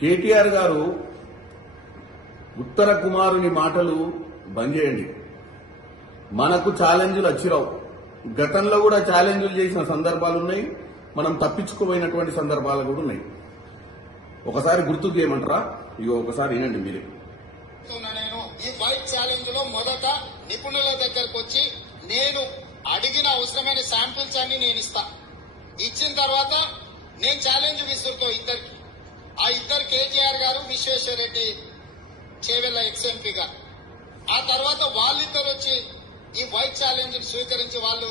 కేటీఆర్ గారు ఉత్తర కుమారుని మాటలు బంద్ చేయండి. మనకు ఛాలెంజ్లు వచ్చిరావు. గతంలో కూడా ఛాలెంజ్లు చేసిన సందర్భాలున్నాయి, మనం తప్పించుకోపోయినటువంటి సందర్భాలు కూడా ఉన్నాయి. ఒకసారి గుర్తుకు చేయమంటారా? ఇగో ఒకసారి వినండి మీరే. నేను ఈ వైట్ ఛాలెంజ్ లో మొదట నిపుణుల దగ్గరకు వచ్చి నేను అడిగిన అవసరమైన శాంపిల్స్ అన్ని నేను ఇస్తా. ఇచ్చిన తర్వాత నేను ఛాలెంజ్ విసురుతో ఇద్దరికి. ఆ ఇద్దరు కేటీఆర్ గారు, విశ్వేశ్వరరెడ్డి చేవెళ్ల ఎక్స్ఎంపీగా. ఆ తర్వాత వాళ్ళిద్దరు వచ్చి ఈ వైట్ ఛాలెంజ్ స్వీకరించి వాళ్ళు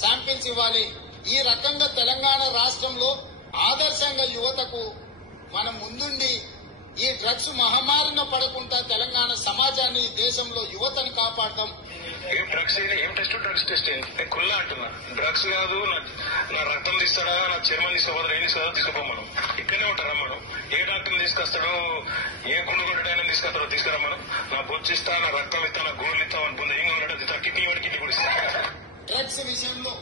శాంపిల్స్ ఇవ్వాలి. ఈ రకంగా తెలంగాణ రాష్ట్రంలో ఆదర్శంగా యువతకు మనం ముందుండి ఈ డ్రగ్స్ మహమ్మారిన పడకుండా తెలంగాణ సమాజాన్ని, దేశంలో యువతను కాపాడతాం. ఏం డ్రగ్స్ ఏం టెస్ట్? డ్రగ్స్ టెస్ట్ నేను కుల్లా అంటున్నా. డ్రగ్స్ కాదు, నా రక్తం తీస్తాడా, నా చర్మం తీసుకోవద్దు, ఏం తీసుకోవద్దు తీసుకోపోం. మనం ఇక్కడనే ఉంటారా? మనం ఏ డాక్టర్ తీసుకొస్తాడో, ఏ గుండు కొట్టడానికి తీసుకొస్తాడో తీసుకురా. మనం నా బొచ్చు ఇస్తా, నా రక్తం ఇస్తా, నా గోళ్ళు ఇస్తా అనుకుందా. ఏం కొన్నాడో కిడ్నీ వాడికి కిడ్నీ కూడా ఇస్తా. డ్రగ్స్ విషయంలో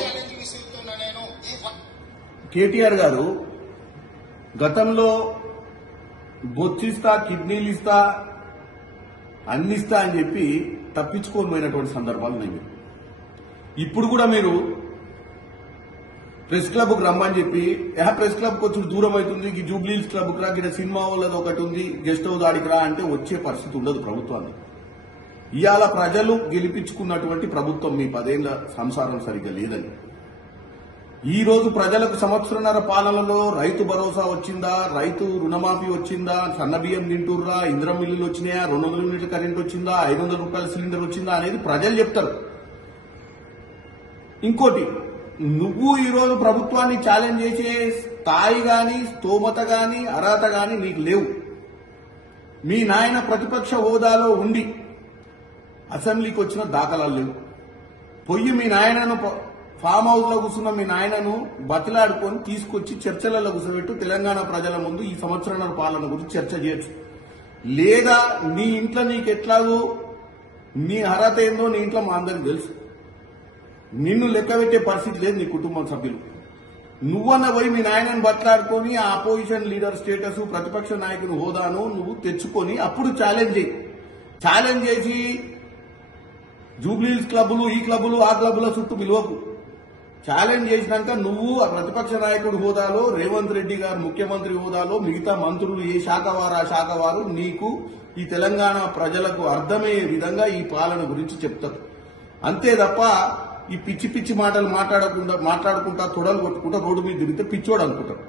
ఛాలెంజ్ విసురుతున్నా నేను. కేటీఆర్ గారు గతంలో బొచ్చిస్తా, కిడ్నీలు ఇస్తా, అన్నిస్తా అని చెప్పి తప్పించుకొని పోయినటువంటి సందర్భాలు ఉన్నాయి. ఇప్పుడు కూడా మీరు ప్రెస్ క్లబ్కు రమ్మని చెప్పి, ప్రెస్ క్లబ్ కొంచెం దూరం అవుతుంది, ఈ జూబ్లీహిల్స్ క్లబ్కి రా, ఇక్కడ సినిమా వాళ్ళది ఒకటి ఉంది, గెస్ట్ హౌస్ ఆడికి రా అంటే వచ్చే పరిస్థితి ఉండదు ప్రభుత్వాన్ని. ఇవాళ ప్రజలు గెలిపించుకున్నటువంటి ప్రభుత్వం మీ 10 ఏళ్ల సంసారం సరిగ్గా లేదని. ఈ రోజు ప్రజలకు సంవత్సరన్నర పాలనలో రైతు భరోసా వచ్చిందా, రైతు రుణమాఫీ వచ్చిందా, సన్నబియ్యం తింటుర్రా, ఇంద్రం మిల్లులు వచ్చినాయా, 200 యూనిట్ల కరెంట్ వచ్చిందా, 500 రూపాయల సిలిండర్ వచ్చిందా అనేది ప్రజలు చెప్తారు. ఇంకోటి, నువ్వు ఈ రోజు ప్రభుత్వాన్ని ఛాలెంజ్ చేసే స్థాయి గాని, స్తోమత గాని, అర్హత గాని నీకు లేవు. మీ నాయన ప్రతిపక్ష హోదాలో ఉండి అసెంబ్లీకి వచ్చిన దాఖలాలు లేవు. పొయ్యి మీ నాయనను ఫామ్ హౌస్ లో కూర్చున్న మీ నాయనను బతిలాడుకొని తీసుకొచ్చి చర్చలలో కూర్చోబెట్టు, తెలంగాణ ప్రజల ముందు ఈ సంవత్సరాల పాలన గురించి చర్చ చేయొచ్చు. లేదా నీ ఇంట్లో నీకెట్లాగో నీ అర్హత ఏందో నీ ఇంట్లో మా అందరికి తెలుసు. నిన్ను లెక్క పెట్టే పరిస్థితి లేదు నీ కుటుంబ సభ్యులు. నువ్వన్న పోయి మీ నాయనను బట్లాడుకొని ఆ అపోజిషన్ లీడర్ స్టేటస్, ప్రతిపక్ష నాయకుని హోదాను నువ్వు తెచ్చుకొని అప్పుడు ఛాలెంజ్ చేయి. ఛాలెంజ్ చేసి జూబ్లీహిల్స్ క్లబ్లు, ఈ క్లబ్లు, ఆ క్లబ్ల చుట్టూ పిలువకు. ఛాలెంజ్ చేసినాక నువ్వు ఆ ప్రతిపక్ష నాయకుడి హోదాలో, రేవంత్ రెడ్డి గారు ముఖ్యమంత్రి హోదాలో, మిగతా మంత్రులు ఏ శాఖ వారు ఆ శాఖ వారు నీకు ఈ తెలంగాణ ప్రజలకు అర్థమయ్యే విధంగా ఈ పాలన గురించి చెప్తారు. అంతే తప్ప ఈ పిచ్చి పిచ్చి మాటలు మాట్లాడుకుంటా తొడలు కొట్టుకుంటా రోడ్డు మీద తిరిగితే పిచ్చోడు అనుకుంటారు.